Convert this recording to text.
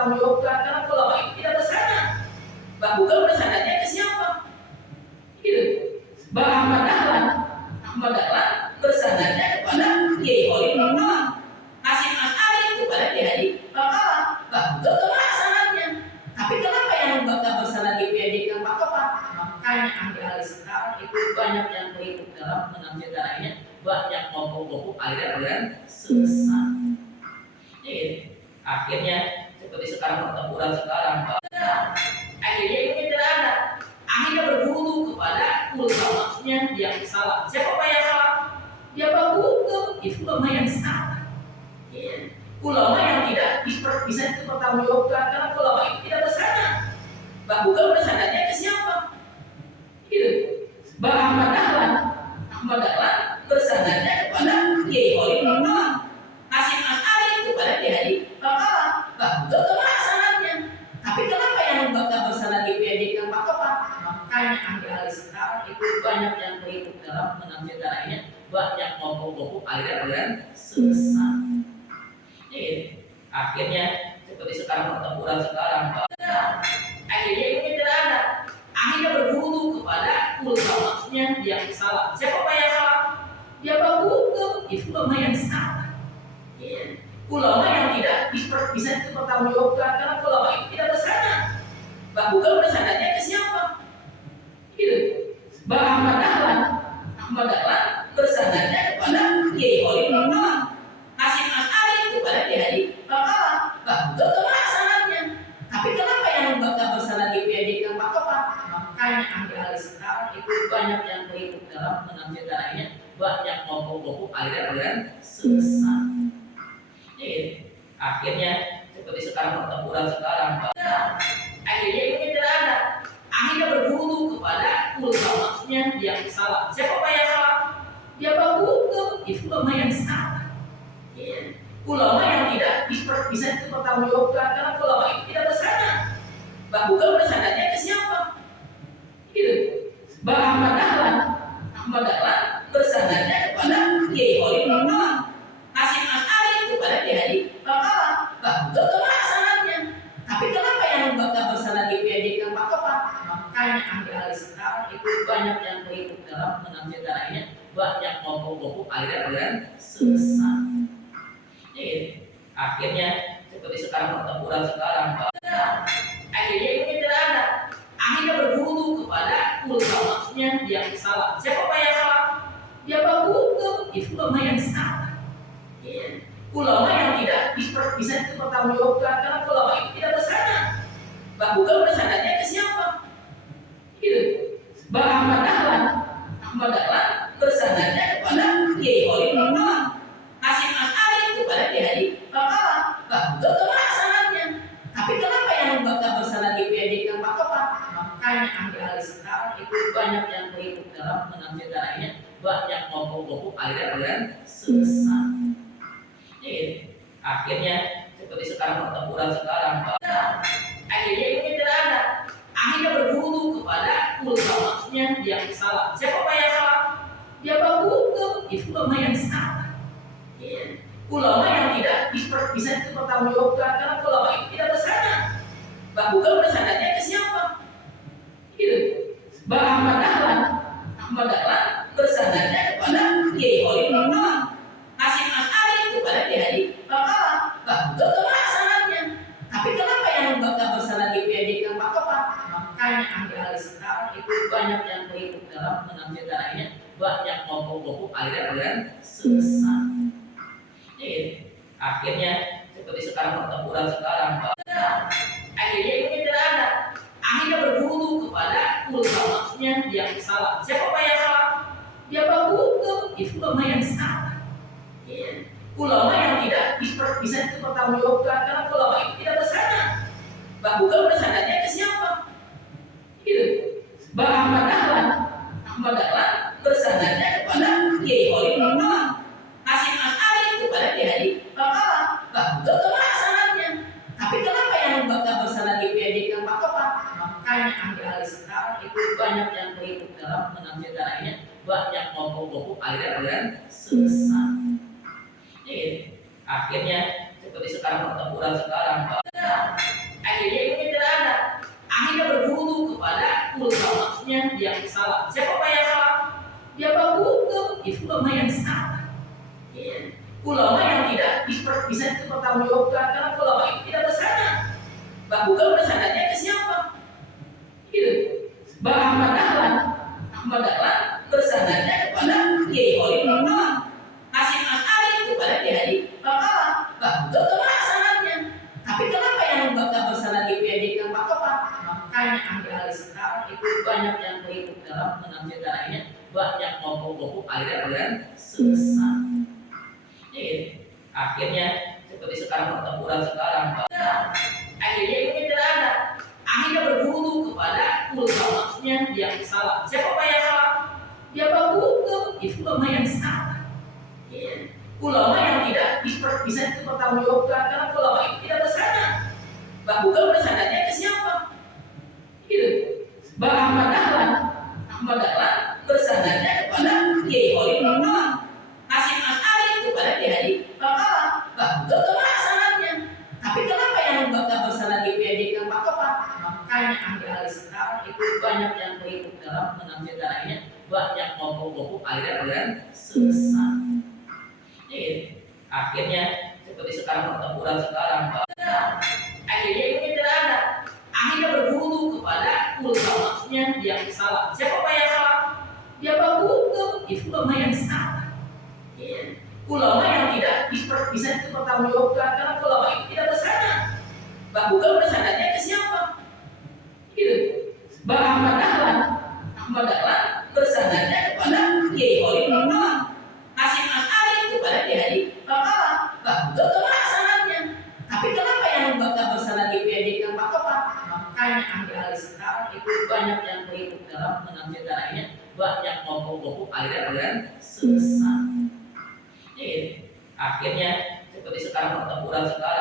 dipertanggungjawabkan, karena ulama itu tidak bersandar. Bang Bukan bersandarnya ke siapa? Gitu. Bang Ahmad Dahlan bersandarnya kepada Kiai Holil Bangkalan, Hasyim Asy'ari kepada Kiai Bangkalan. Bang Bukan kemana sanadnya? Tapi kenapa yang bakal bersandar di PJK Bangkalan? Makanya ahli-ahli sekarang itu banyak yang berikut dalam menafsirkan ayatnya, banyak ngomong-ngomong aliran-aliran sesat. Jadi akhirnya seperti sekarang pertempuran sekarang, akhirnya itu tidak ada. Akhirnya berguru kepada ulamanya yang salah. Siapa yang salah? Ya Bang Buka, itu ulama yang salah. Ya. Ulama yang tidak bisa dipertanggungjawabkan, karena ulama itu tidak bersandar. Bang Buka bersandarnya ke siapa? Gitu. Bang Ahmad Dahlan bersandarnya kepada Kiai Holil Bangkalan, Hasyim Asy'ari kepada Kiai Bangkalan. Bang Buka kemana sanadnya? Tapi kenapa yang bakal bersandar di PJK Bangkalan? Makanya ahli-ahli sekarang itu banyak yang berikut dalam menafsirkan ayatnya, banyak ngomong-ngomong aliran-aliran sesat. Jadi akhirnya seperti sekarang pertempuran sekarang, akhirnya itu tidak ada. Akhirnya berguru kepada ulamanya yang salah. Siapa yang salah? Ya Bang Buka, itu ulama yang salah. Ya. Ulama yang tidak bisa dipertanggungjawabkan, karena ulama itu tidak bersandar. Bang Buka bersandarnya ke siapa? Gitu. Bang Ahmad Dahlan bersandarnya kepada Kiai Holil Bangkalan, Hasyim Asy'ari kepada Kiai Bangkalan. Bang Buka kemana sanadnya? Tapi kenapa yang bakal bersandar di PJK Bangkalan? Makanya ahli-ahli sekarang itu banyak yang berikut dalam menafsirkan ayatnya, banyak ngomong-ngomong aliran-aliran sesat. Jadi akhirnya seperti sekarang pertempuran sekarang, akhirnya itu tidak ada. Akhirnya berguru kepada ulamanya yang salah. Siapa yang salah? Ya Bang Buka, itu ulama yang salah. Ya. Ulama yang tidak bisa dipertanggungjawabkan, karena ulama itu tidak bersandar. Bang Buka bersandarnya ke siapa? Gitu. Bang Ahmad Dahlan bersandarnya kepada Kiai Holil Bangkalan, Hasyim Asy'ari kepada Kiai Bangkalan. Bang Buka kemana sanadnya? Tapi kenapa yang bakal bersandar di PJK Bangkalan? Makanya ahli-ahli sekarang itu banyak yang berikut dalam menafsirkan ayatnya, banyak ngomong-ngomong aliran-aliran sesat. Jadi akhirnya seperti sekarang pertempuran sekarang, akhirnya itu tidak ada. Akhirnya berguru kepada ulamanya yang salah. Siapa yang salah? Ya Bang Buka, itu ulama yang salah. Ya. Ulama yang tidak bisa dipertanggungjawabkan, karena ulama itu tidak bersandar. Bang Buka bersandarnya ke siapa? Gitu. Bang Ahmad Dahlan bersandarnya kepada Kiai Holil Bangkalan, Hasyim Asy'ari kepada Kiai Bangkalan. Bang Buka kemana sanadnya? Tapi kenapa yang bakal bersandar di PJK Bangkalan? Makanya ahli-ahli sekarang itu banyak yang berikut dalam menafsirkan ayatnya, banyak ngomong-ngomong aliran-aliran sesat. Jadi akhirnya seperti sekarang pertempuran sekarang, akhirnya itu tidak ada. Akhirnya berguru kepada ulamanya yang salah. Siapa yang salah? Ya Bang Buka, itu ulama yang salah. Ya. Ulama yang tidak bisa dipertanggungjawabkan, karena ulama itu tidak bersandar. Bang Buka bersandarnya ke siapa? Gitu. Bang Ahmad Dahlan bersandarnya kepada Kiai Holil Bangkalan, Hasyim Asy'ari kepada Kiai Bangkalan. Bang Buka kemana sanadnya? Tapi kenapa yang bakal bersandar di PJK Bangkalan? Makanya ahli-ahli sekarang itu banyak yang berikut dalam menafsirkan ayatnya, banyak ngomong-ngomong aliran-aliran sesat. Jadi akhirnya seperti sekarang pertempuran sekarang, akhirnya itu tidak ada. Akhirnya berguru kepada ulamanya yang salah. Siapa yang salah? Ya Bang Buka, itu ulama yang salah. Ya. Ulama yang tidak bisa dipertanggungjawabkan, karena ulama itu tidak bersandar. Bang Buka bersandarnya ke siapa? Gitu. Bang Ahmad Dahlan bersandarnya kepada Kiai Holil Bangkalan, Hasyim Asy'ari kepada Kiai Bangkalan. Bang Buka kemana sanadnya? Tapi kenapa yang bakal bersandar di PJK Bangkalan? Makanya ahli-ahli sekarang itu banyak yang berikut dalam menafsirkan ayatnya, banyak ngomong-ngomong aliran-aliran sesat. Jadi akhirnya seperti sekarang pertempuran sekarang. Akhirnya itu tidak ada. Akhirnya berburu kepada ulamanya yang salah. Siapa yang salah? Ya Pak Google, itu ulama yang salah. Ya. Ulama yang tidak bisa dipertanggungjawabkan karena ulama itu tidak bersandar. Pak Google bersandarnya ke siapa? Gitu. Bang Ahmad Dahlan bersandarnya kepada Kiai Holil Bangkalan, Hasyim Asy'ari kepada Kiai Bangkalan. Bang Google kemana sanadnya? Tapi kenapa yang bakal bersandar di PJ Pak Topan? Makanya ahli-ahli sekarang itu banyak yang keliru dalam menafsirkan ayatnya, banyak ngomong-ngomong aliran-aliran sesat. Jadi, akhirnya seperti sekarang pertempuran sekarang. Akhirnya itu tidak ada. Akhirnya berburu kepada ulamanya yang salah. Siapa yang salah? Ya Pak Google, itu ulama yang salah. Ya. Ulama yang tidak bisa dipertanggungjawabkan karena ulama itu tidak bersandar. Pak Google bersandarnya ke siapa? Gitu. Bang Ahmad Dahlan bersandarnya kepada Kiai Holil Bangkalan, Hasyim Asy'ari kepada Kiai Bangkalan. Bang Google kemana sanadnya? Tapi kenapa yang bakal bersandar di PJ Pak Topan? Makanya ahli-ahli sekarang itu banyak yang keliru dalam menafsirkan ayatnya, banyak ngomong-ngomong aliran-aliran sesat. Jadi, akhirnya seperti sekarang pertempuran sekarang. Akhirnya itu tidak ada. Akhirnya berburu kepada ulamanya yang salah. Siapa yang salah? Ya Pak Google, itu ulama yang salah. Ya. Ulama yang tidak bisa dipertanggungjawabkan karena ulama itu tidak bersandar. Pak Google bersandarnya ke siapa? Gitu. Bang Ahmad Dahlan bersandarnya kepada Kiai Holil Bangkalan, Hasyim Asy'ari kepada Kiai Bangkalan. Bang Google kemana sanadnya? Tapi kenapa yang bakal bersandar di PJ Pak Topan? Makanya ahli-ahli sekarang itu banyak yang keliru dalam menafsirkan ayatnya, banyak ngomong-ngomong aliran-aliran sesat. Jadi, akhirnya seperti sekarang pertempuran sekarang.